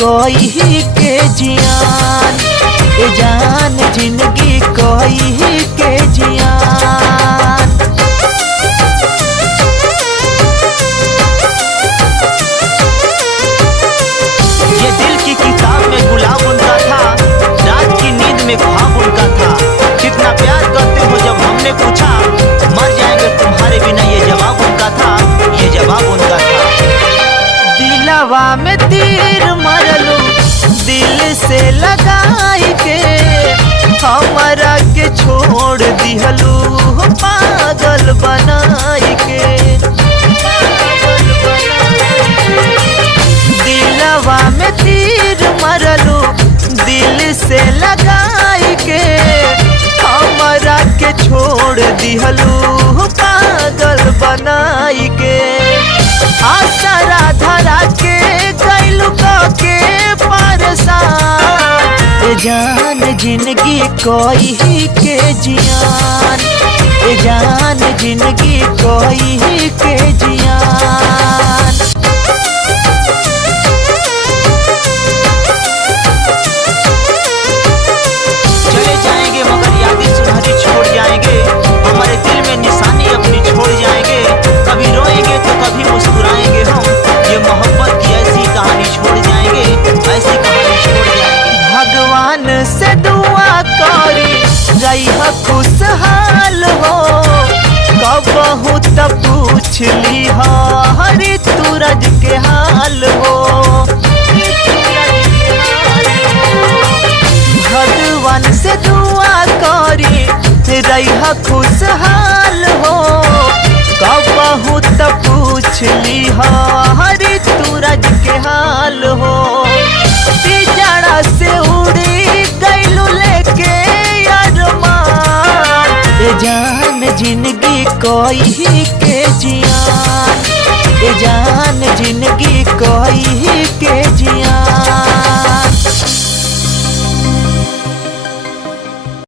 कोई के जियान, ए जान जिंदगी कोई के जियान। ये दिल की किताब में गुलाब उनका था, रात की नींद में ख्वाब उनका था। कितना प्यार करते हो जब हमने पूछा, मर जाएंगे तुम्हारे बिना, ये जवाब उनका था, ये जवाब उनका था। दिलवा में तीर मरलू दिल से लगाई के, हमारा के छोड़ दिहलू पागल बनाई के। दिलवा में तीर मरलू दिल से लगाई के, हमारा के छोड़ दिहलू पागल बनाई के। आसरा धरा के गइलू के परेशान, ए जान जिंदगी कोई के जियान, ए जान जिंदगी कोई के जियान। चले जाएंगे मगर यादें सुनहरी छोड़ जाएंगे, हमारे दिल में निशानी अपनी छोड़ जाएंगे। कभी रोएंगे तो कभी मुस्कुराएंगे हम, ये मोहब्बत की ऐसी कहानी छोड़ जाएंगे, ऐसी कहानी छोड़ जाएंगे। भगवान से दुआ करी रही खुशहाल हो, कबहू तब पूछ ली हरी सूरज के हाल हो। भगवान से दुआ करी रही खुशहाल हो, कबहू तब पूछ ली हरी सूरज के हाल हो। जड़ा से उड़ी गइलू लेके अरमान, ए जान जिंदगी कोई के जियान, ए जान जिंदगी कोई